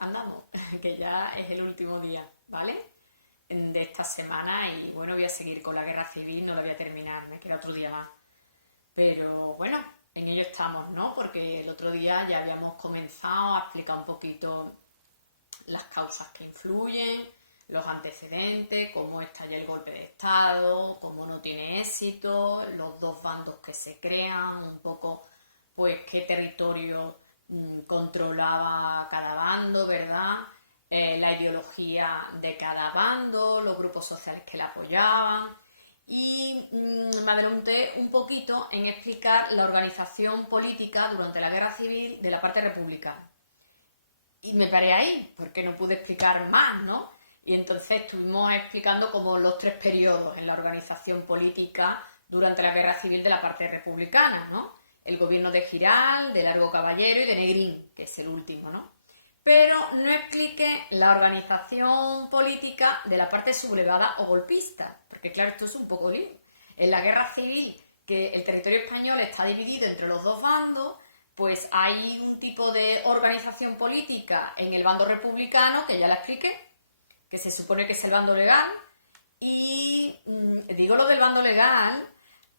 andamos, que ya es el último día, ¿vale? De esta semana y bueno, voy a seguir con la guerra civil, no la voy a terminar, me queda otro día más. Pero bueno, en ello estamos, ¿no? Porque el otro día ya habíamos comenzado a explicar un poquito las causas que influyen, los antecedentes, cómo estalla el golpe de Estado, cómo no tiene éxito, los dos bandos que se crean, un poco pues qué territorio controlaba cada bando, ¿verdad? La ideología de cada bando, los grupos sociales que la apoyaban y me adelanté un poquito en explicar la organización política durante la guerra civil de la parte republicana. Y me paré ahí, porque no pude explicar más, ¿no? Y entonces estuvimos explicando como los tres periodos en la organización política durante la guerra civil de la parte republicana, ¿no? El gobierno de Giral, de Largo Caballero y de Negrín, que es el último, ¿no? Pero no expliqué la organización política de la parte sublevada o golpista, porque claro, esto es un poco lío. En la guerra civil, que el territorio español está dividido entre los dos bandos, pues hay un tipo de organización política en el bando republicano, que ya la expliqué, que se supone que es el bando legal, y digo lo del bando legal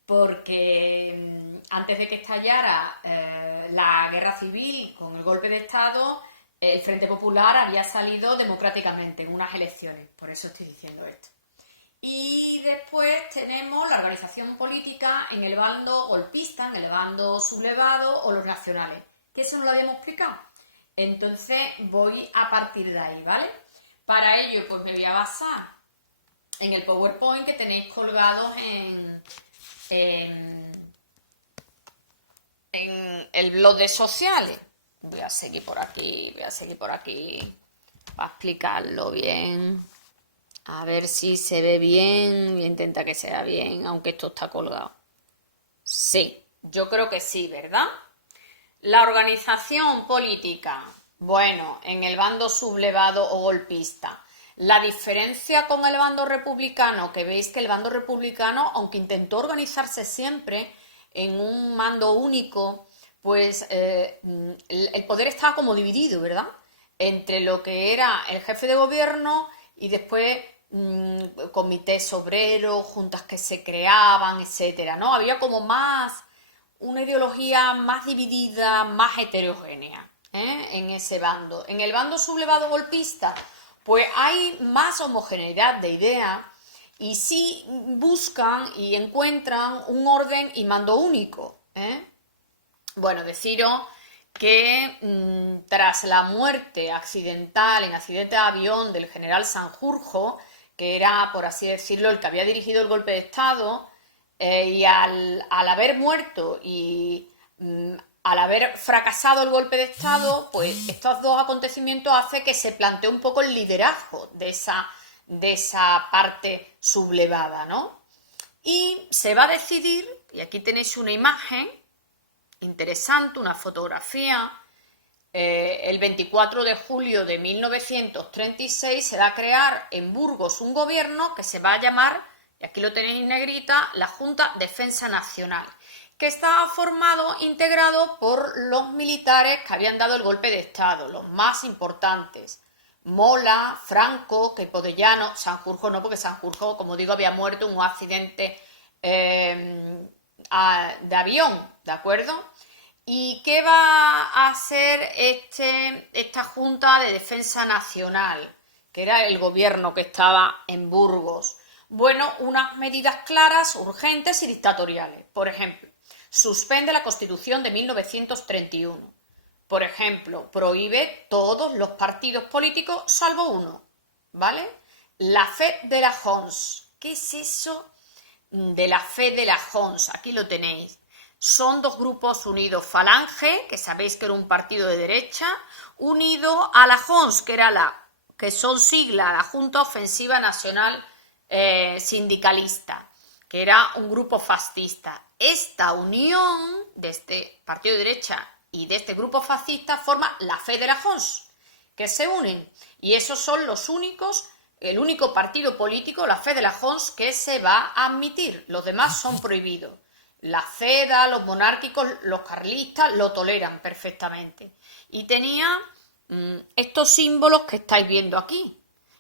porque antes de que estallara la guerra civil con el golpe de Estado, el Frente Popular había salido democráticamente en unas elecciones, por eso estoy diciendo esto. Y después tenemos la organización política en el bando golpista, en el bando sublevado o los nacionales, que eso no lo habíamos explicado. Entonces voy a partir de ahí, ¿vale? Para ello, pues me voy a basar en el PowerPoint que tenéis colgados en el blog de sociales. Voy a seguir por aquí, para explicarlo bien. A ver si se ve bien, voy a intentar que sea bien, aunque esto está colgado. Sí, yo creo que sí, ¿verdad? La organización política, bueno, en el bando sublevado o golpista. La diferencia con el bando republicano, que veis que el bando republicano, aunque intentó organizarse siempre en un mando único, pues el poder estaba como dividido, ¿verdad? Entre lo que era el jefe de gobierno y después comités obreros, juntas que se creaban, etcétera, ¿no? Había como más una ideología más dividida, más heterogénea, en ese bando. En el bando sublevado golpista, pues hay más homogeneidad de ideas y sí buscan y encuentran un orden y mando único. Bueno, deciros que tras la muerte accidental en accidente de avión del general Sanjurjo, que era, por así decirlo, el que había dirigido el golpe de Estado, y al haber muerto y al haber fracasado el golpe de Estado, pues estos dos acontecimientos hacen que se plantee un poco el liderazgo de esa parte sublevada, ¿no? Y se va a decidir, y aquí tenéis una imagen interesante, una fotografía, el 24 de julio de 1936 se va a crear en Burgos un gobierno que se va a llamar, y aquí lo tenéis en negrita, la Junta Defensa Nacional, que estaba integrado por los militares que habían dado el golpe de Estado, los más importantes. Mola, Franco, Queipodellano, Sanjurjo no, porque Sanjurjo, como digo, había muerto en un accidente de avión, ¿de acuerdo? ¿Y qué va a hacer esta Junta de Defensa Nacional, que era el gobierno que estaba en Burgos? Bueno, unas medidas claras, urgentes y dictatoriales. Por ejemplo, suspende la Constitución de 1931. Por ejemplo, prohíbe todos los partidos políticos salvo uno, ¿vale? La fe de la Jons. ¿Qué es eso de la fe de la Jons? Aquí lo tenéis. Son dos grupos unidos. Falange, que sabéis que era un partido de derecha, unido a la Jons, que son siglas, la Junta Ofensiva Nacional Sindicalista, que era un grupo fascista. Esta unión de este partido de derecha y de este grupo fascista forma la fe de la Jons, que se unen. Y esos son los únicos, el único partido político, la fe de la Jons, que se va a admitir. Los demás son prohibidos. La CEDA, los monárquicos, los carlistas lo toleran perfectamente. Y tenía estos símbolos que estáis viendo aquí.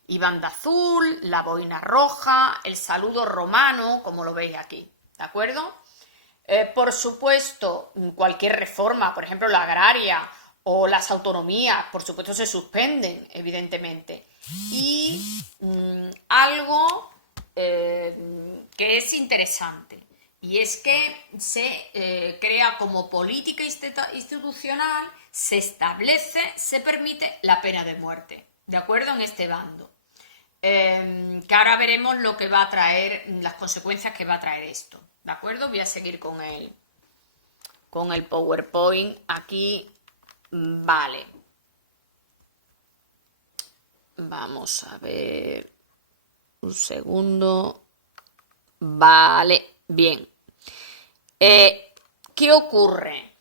Ibanda azul, la boina roja, el saludo romano, como lo veis aquí, ¿de acuerdo? Por supuesto, cualquier reforma, por ejemplo la agraria o las autonomías, por supuesto se suspenden, evidentemente. Y algo que es interesante, y es que se crea como política institucional, se establece, se permite la pena de muerte, ¿de acuerdo? En este bando. Que ahora veremos lo que va a traer, las consecuencias que va a traer esto, ¿de acuerdo? Voy a seguir con el PowerPoint aquí. Vale. Vamos a ver. Un segundo. Vale, bien. ¿Qué ocurre?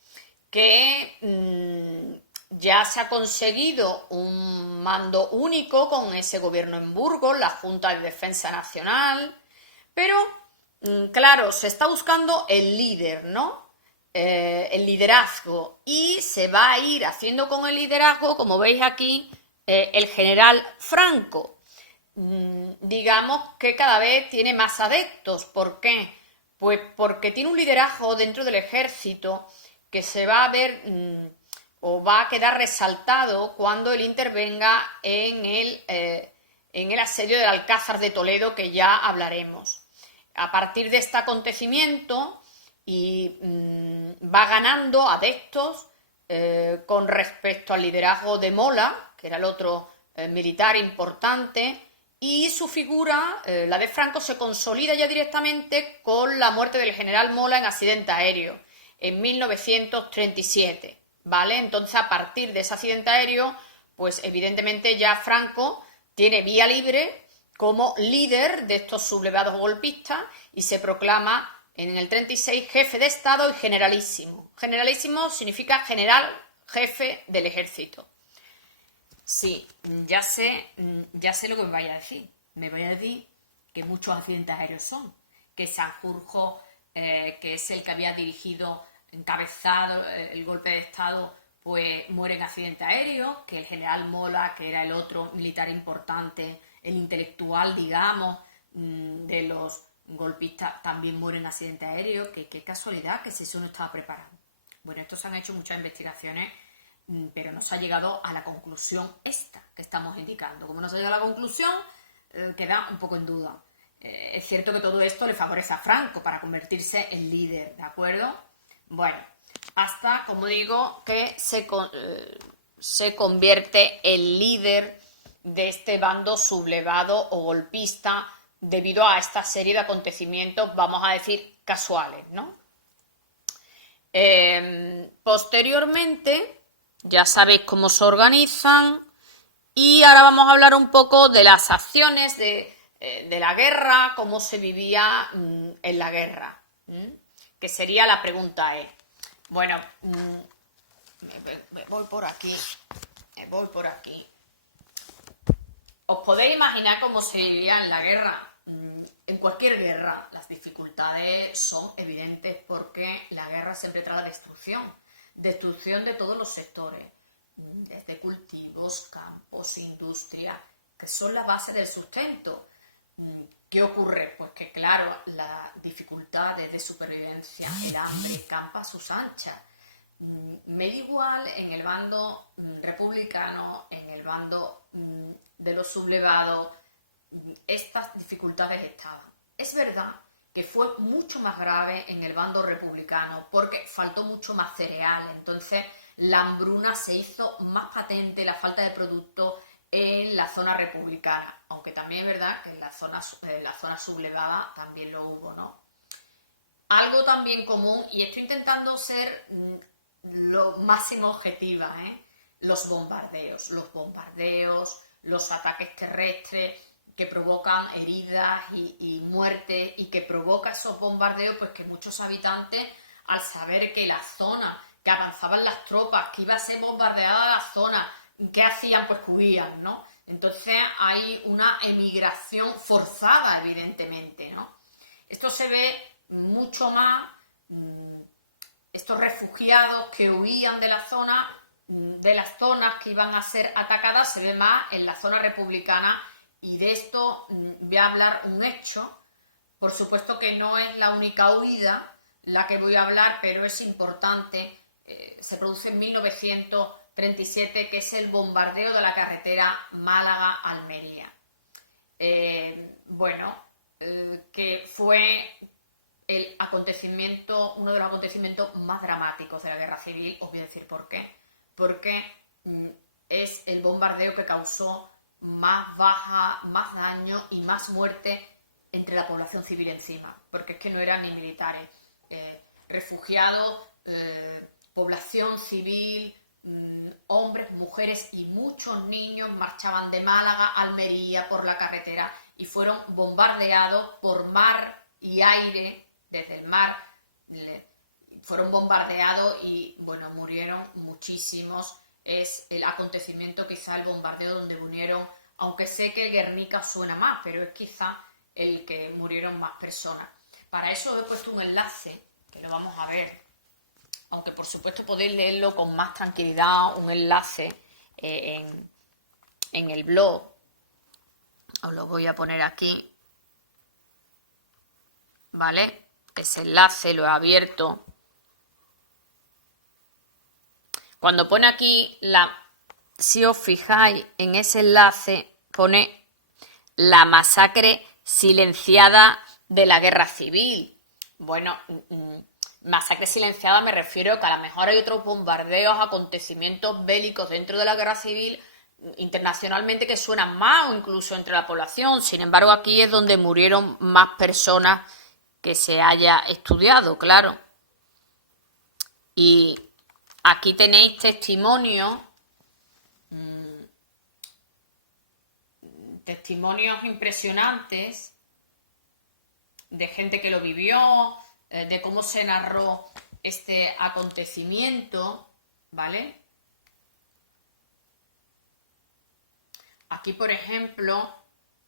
Que ya se ha conseguido un mando único con ese gobierno en Burgos, la Junta de Defensa Nacional, pero claro, se está buscando el líder, ¿no? El liderazgo, y se va a ir haciendo con el liderazgo, como veis aquí, el general Franco. Digamos que cada vez tiene más adeptos. ¿Por qué? Pues porque tiene un liderazgo dentro del ejército que se va a ver o va a quedar resaltado cuando él intervenga en el asedio del Alcázar de Toledo, que ya hablaremos. A partir de este acontecimiento va ganando adeptos con respecto al liderazgo de Mola, que era el otro militar importante, y su figura, la de Franco, se consolida ya directamente con la muerte del general Mola en accidente aéreo en 1937, ¿vale? Entonces, a partir de ese accidente aéreo, pues evidentemente ya Franco tiene vía libre como líder de estos sublevados golpistas y se proclama en el 36 jefe de Estado y generalísimo. Generalísimo significa general jefe del ejército. Sí, ya sé lo que me vaya a decir. Me vaya a decir que muchos accidentes aéreos son. Que Sanjurjo, que es el que había encabezado el golpe de Estado, pues muere en accidente aéreo. Que el general Mola, que era el otro militar importante, el intelectual, digamos, de los golpistas, también muere en accidente aéreo. Que qué casualidad, que si eso no estaba preparado. Bueno, esto se han hecho muchas investigaciones, pero no se ha llegado a la conclusión esta que estamos indicando. Como no se ha llegado a la conclusión, queda un poco en duda. Es cierto que todo esto le favorece a Franco para convertirse en líder, ¿de acuerdo? Bueno, hasta, como digo, que se convierte en líder de este bando sublevado o golpista debido a esta serie de acontecimientos, vamos a decir, casuales, ¿no? Posteriormente, ya sabéis cómo se organizan, y ahora vamos a hablar un poco de las acciones de la guerra, cómo se vivía en la guerra, que sería la pregunta E. Bueno, me voy por aquí, ¿Os podéis imaginar cómo se vivía en la guerra? En cualquier guerra las dificultades son evidentes porque la guerra siempre trae destrucción de todos los sectores, desde cultivos, campos, industria, que son la base del sustento. ¿Qué ocurre? Pues que claro, las dificultades de supervivencia, el hambre, campa a sus anchas. Me da igual en el bando republicano, en el bando de los sublevados, estas dificultades estaban. Es verdad que fue mucho más grave en el bando republicano porque faltó mucho más cereal, entonces la hambruna se hizo más patente, la falta de productos en la zona republicana, aunque también es verdad que en la zona sublevada también lo hubo, ¿no? Algo también común, y estoy intentando ser lo máximo objetiva, los bombardeos, los ataques terrestres que provocan heridas y muertes, y que provoca esos bombardeos, pues que muchos habitantes, al saber que la zona, que avanzaban las tropas, que iba a ser bombardeada la zona, ¿qué hacían? Pues huían, ¿no? Entonces hay una emigración forzada, evidentemente, ¿no? Esto se ve mucho más, estos refugiados que huían de la zona de las zonas que iban a ser atacadas se ve más en la zona republicana, y de esto voy a hablar un hecho. Por supuesto que no es la única huida la que voy a hablar, pero es importante. Se produce en 1937, que es el bombardeo de la carretera Málaga-Almería. Que fue el acontecimiento, uno de los acontecimientos más dramáticos de la guerra civil. Os voy a decir por qué. Porque es el bombardeo que causó más baja, más daño y más muerte entre la población civil encima, porque es que no eran ni militares, refugiados, población civil, hombres, mujeres y muchos niños marchaban de Málaga a Almería por la carretera y fueron bombardeados por mar y aire. Desde el mar fueron bombardeados y bueno, murieron muchísimos. Es el acontecimiento, quizá el bombardeo donde murieron, aunque sé que el Guernica suena más, pero es quizá el que murieron más personas. Para eso he puesto un enlace, que lo vamos a ver, aunque por supuesto podéis leerlo con más tranquilidad, un enlace en el blog. Os lo voy a poner aquí, ¿vale? Ese enlace lo he abierto. Cuando pone aquí, si os fijáis en ese enlace, pone la masacre silenciada de la guerra civil. Bueno, masacre silenciada me refiero que a lo mejor hay otros bombardeos, acontecimientos bélicos dentro de la guerra civil internacionalmente que suenan más, o incluso entre la población. Sin embargo, aquí es donde murieron más personas que se haya estudiado, claro. Y aquí tenéis testimonios impresionantes de gente que lo vivió, de cómo se narró este acontecimiento, ¿vale? Aquí, por ejemplo,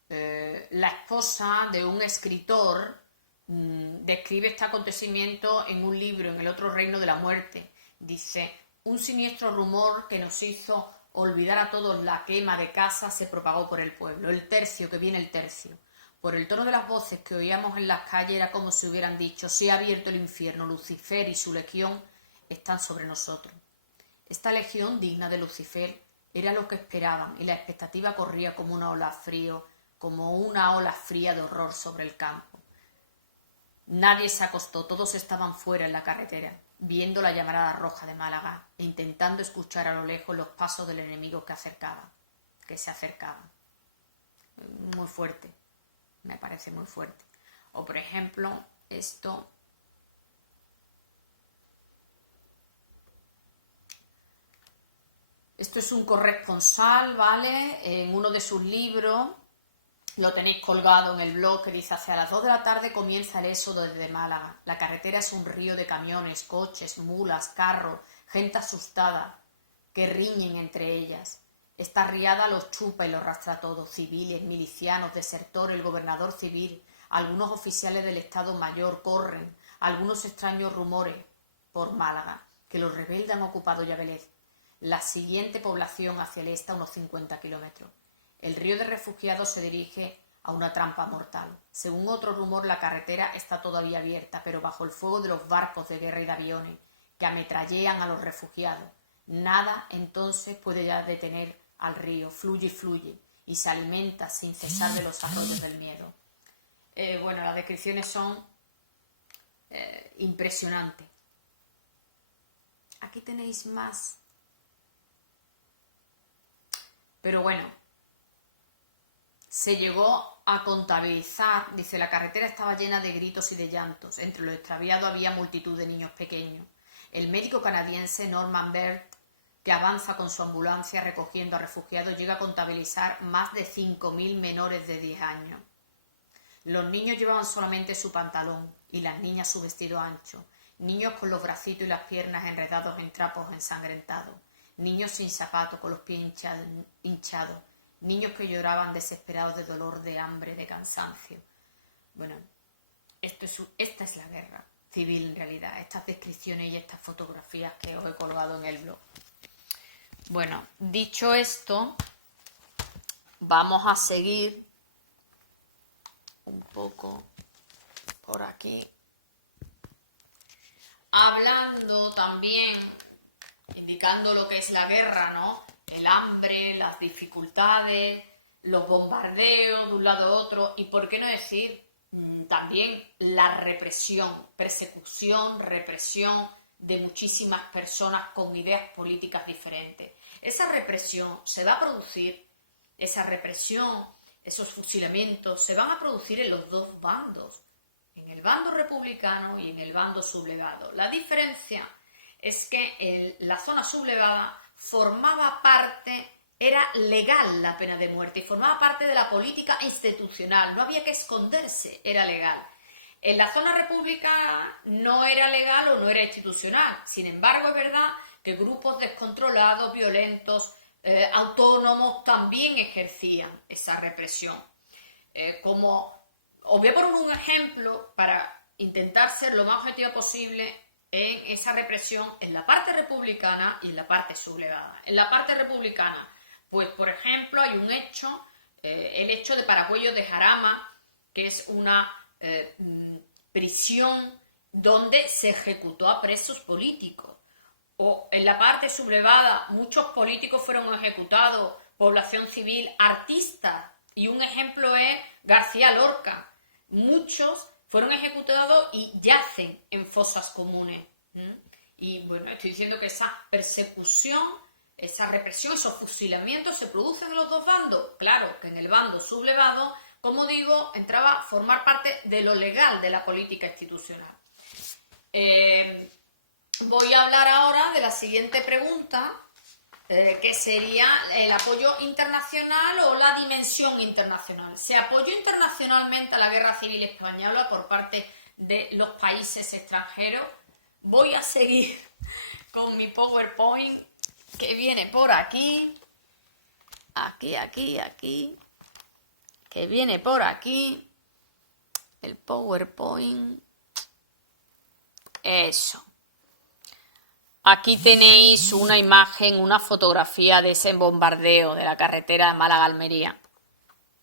la esposa de un escritor describe este acontecimiento en un libro, en El otro reino de la muerte. Dice: un siniestro rumor que nos hizo olvidar a todos la quema de casa se propagó por el pueblo. El tercio, que viene el tercio. Por el tono de las voces que oíamos en las calles era como si hubieran dicho: se ha abierto el infierno, Lucifer y su legión están sobre nosotros. Esta legión digna de Lucifer era lo que esperaban, y la expectativa corría como una ola fría de horror sobre el campo. Nadie se acostó, todos estaban fuera en la carretera, viendo la llamarada roja de Málaga e intentando escuchar a lo lejos los pasos del enemigo que se acercaban. Muy fuerte, me parece muy fuerte. O por ejemplo, esto es un corresponsal, ¿vale? En uno de sus libros, lo tenéis colgado en el blog, que dice: hacia las 2 de la tarde comienza el éxodo desde Málaga. La carretera es un río de camiones, coches, mulas, carros, gente asustada que riñen entre ellas. Esta riada los chupa y los arrastra a todos: civiles, milicianos, desertores, el gobernador civil, algunos oficiales del Estado Mayor. Corren algunos extraños rumores por Málaga, que los rebeldes han ocupado Llavelez, la siguiente población hacia el este, a unos 50 kilómetros. El río de refugiados se dirige a una trampa mortal. Según otro rumor, la carretera está todavía abierta, pero bajo el fuego de los barcos de guerra y de aviones que ametrallean a los refugiados. Nada entonces puede ya detener al río. Fluye y fluye, y se alimenta sin cesar de los arroyos del miedo. Las descripciones son impresionantes. Aquí tenéis más. Pero bueno, se llegó a contabilizar, dice: la carretera estaba llena de gritos y de llantos. Entre los extraviados había multitud de niños pequeños. El médico canadiense Norman Bert, que avanza con su ambulancia recogiendo a refugiados, llega a contabilizar más de 5.000 menores de 10 años. Los niños llevaban solamente su pantalón y las niñas su vestido ancho. Niños con los bracitos y las piernas enredados en trapos ensangrentados. Niños sin zapatos, con los pies hinchados. Niños que lloraban desesperados de dolor, de hambre, de cansancio. Bueno, esta es la guerra civil en realidad. Estas descripciones y estas fotografías que os he colgado en el blog. Bueno, dicho esto, vamos a seguir un poco por aquí, hablando también, indicando lo que es la guerra, ¿no? El hambre, las dificultades, los bombardeos de un lado a otro, y por qué no decir también la represión, persecución, represión de muchísimas personas con ideas políticas diferentes. Esa represión se va a producir, esa represión, esos fusilamientos, se van a producir en los dos bandos, en el bando republicano y en el bando sublevado. La diferencia es que la zona sublevada formaba parte, era legal la pena de muerte y formaba parte de la política institucional, no había que esconderse, era legal. En la zona republicana no era legal o no era institucional, sin embargo es verdad que grupos descontrolados, violentos, autónomos también ejercían esa represión. Os voy a poner un ejemplo para intentar ser lo más objetiva posible en esa represión en la parte republicana y en la parte sublevada. En la parte republicana, pues por ejemplo hay un hecho, el hecho de Paracuellos de Jarama, que es una prisión donde se ejecutó a presos políticos. O en la parte sublevada, muchos políticos fueron ejecutados, población civil, artistas, y un ejemplo es García Lorca. Muchos fueron ejecutados y yacen en fosas comunes. Y bueno, estoy diciendo que esa persecución, esa represión, esos fusilamientos se producen en los dos bandos. Claro que en el bando sublevado, como digo, entraba a formar parte de lo legal de la política institucional. Voy a hablar ahora de la siguiente pregunta, que sería el apoyo internacional o la dimensión internacional. ¿Se apoyó internacionalmente a la Guerra Civil Española por parte de los países extranjeros? Voy a seguir con mi PowerPoint, que viene por aquí, que viene por aquí, el PowerPoint, eso. Aquí tenéis una imagen, una fotografía de ese bombardeo de la carretera de Málaga-Almería,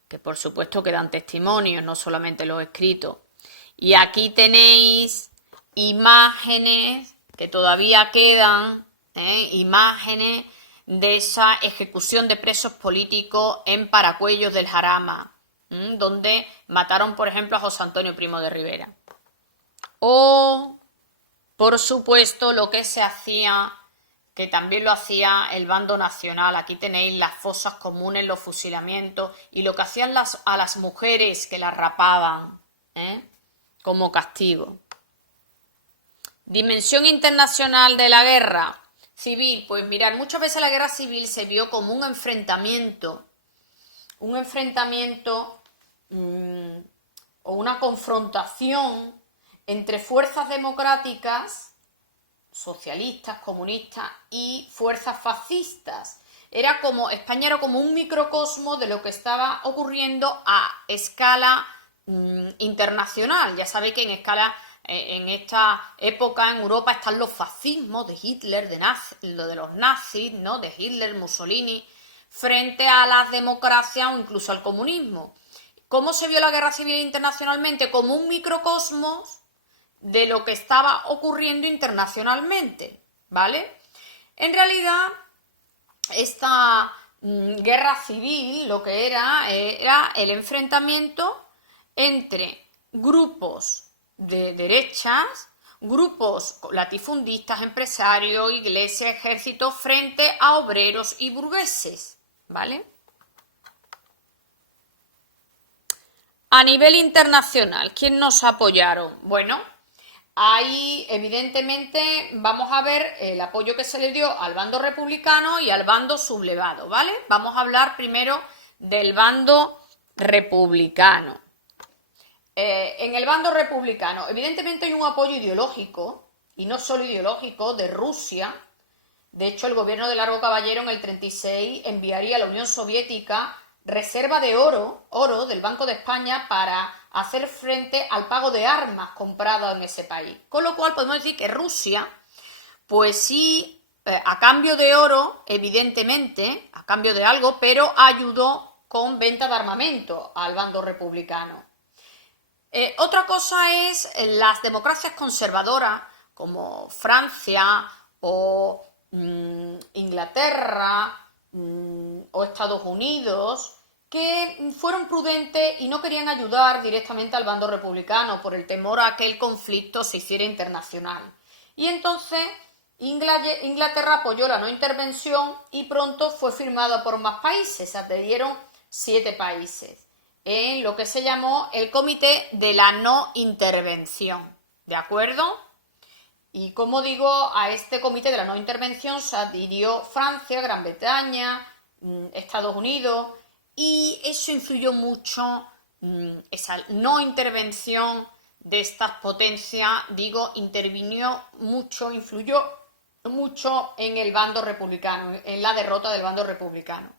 que por supuesto quedan testimonios, no solamente los escritos. Y aquí tenéis imágenes que todavía quedan, imágenes de esa ejecución de presos políticos en Paracuellos del Jarama, donde mataron, por ejemplo, a José Antonio Primo de Rivera. O, por supuesto, lo que se hacía, que también lo hacía el bando nacional. Aquí tenéis las fosas comunes, los fusilamientos y lo que hacían a las mujeres que las rapaban, como castigo. Dimensión internacional de la guerra civil. Pues mirad, muchas veces la guerra civil se vio como un enfrentamiento o una confrontación entre fuerzas democráticas, socialistas, comunistas y fuerzas fascistas. España era como un microcosmo de lo que estaba ocurriendo a escala internacional. Ya sabéis que en esta época en Europa están los fascismos de Hitler, lo de los nazis, ¿no? De Hitler, Mussolini, frente a las democracias o incluso al comunismo. ¿Cómo se vio la guerra civil internacionalmente? Como un microcosmos de lo que estaba ocurriendo internacionalmente, ¿vale? En realidad, esta guerra civil lo que era el enfrentamiento entre grupos de derechas, grupos latifundistas, empresarios, iglesias, ejércitos, frente a obreros y burgueses, ¿vale? A nivel internacional, ¿quién nos apoyaron? Bueno, ahí evidentemente vamos a ver el apoyo que se le dio al bando republicano y al bando sublevado, ¿vale? Vamos a hablar primero del bando republicano. En el bando republicano, evidentemente hay un apoyo ideológico, y no solo ideológico, de Rusia. De hecho, el gobierno de Largo Caballero en el 36 enviaría a la Unión Soviética reserva de oro del Banco de España para hacer frente al pago de armas compradas en ese país. Con lo cual podemos decir que Rusia, pues sí a cambio de oro, evidentemente, a cambio de algo, pero ayudó con venta de armamento al bando republicano. Otra cosa es las democracias conservadoras, como Francia o Inglaterra o Estados Unidos, que fueron prudentes y no querían ayudar directamente al bando republicano por el temor a que el conflicto se hiciera internacional. Y entonces Inglaterra apoyó la no intervención y pronto fue firmada por más países, se adherieron 7 países, en lo que se llamó el Comité de la No Intervención, ¿de acuerdo? Y como digo, a este Comité de la No Intervención se adhirió Francia, Gran Bretaña, Estados Unidos, y eso influyó mucho, esa no intervención de estas potencias, digo, intervinió mucho, influyó mucho en el bando republicano, en la derrota del bando republicano.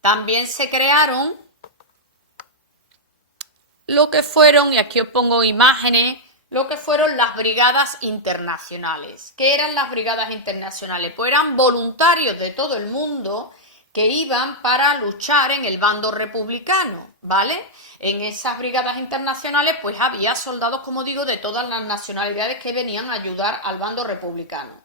También se crearon lo que fueron, y aquí os pongo imágenes, lo que fueron las brigadas internacionales. ¿Qué eran las brigadas internacionales? Pues eran voluntarios de todo el mundo que iban para luchar en el bando republicano, ¿vale? En esas brigadas internacionales pues había soldados, como digo, de todas las nacionalidades que venían a ayudar al bando republicano.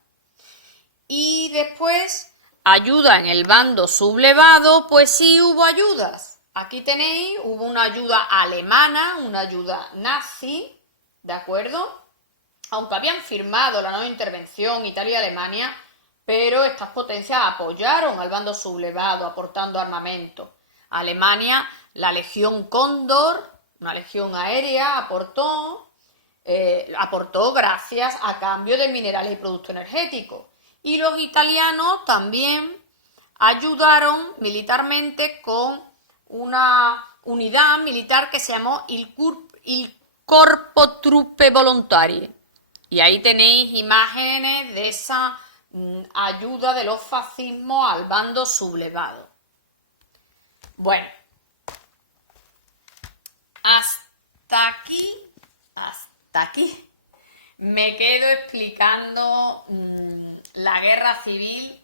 Y después, ayuda en el bando sublevado, pues sí hubo ayudas. Aquí tenéis, hubo una ayuda alemana, una ayuda nazi, ¿de acuerdo? Aunque habían firmado la no intervención Italia y Alemania, pero estas potencias apoyaron al bando sublevado, aportando armamento. Alemania, la Legión Cóndor, una legión aérea, aportó gracias a cambio de minerales y productos energéticos. Y los italianos también ayudaron militarmente con una unidad militar que se llamó il Corpo Truppe Volontarie. Y ahí tenéis imágenes de esa ayuda de los fascismos al bando sublevado. Bueno, hasta aquí me quedo explicando la guerra civil,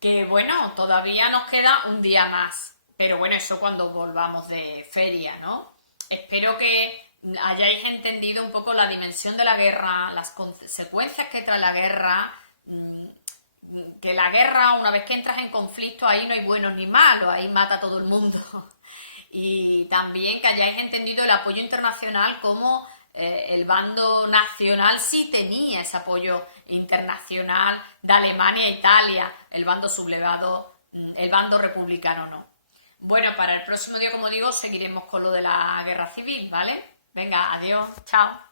que bueno, todavía nos queda un día más, pero bueno, eso cuando volvamos de feria, ¿no? Espero que hayáis entendido un poco la dimensión de la guerra, las consecuencias que trae la guerra, que la guerra, una vez que entras en conflicto, ahí no hay buenos ni malos, ahí mata a todo el mundo. Y también que hayáis entendido el apoyo internacional, como el bando nacional sí tenía ese apoyo internacional de Alemania e Italia, el bando sublevado, el bando republicano no. Bueno, para el próximo día, como digo, seguiremos con lo de la guerra civil, ¿vale? Venga, adiós, chao.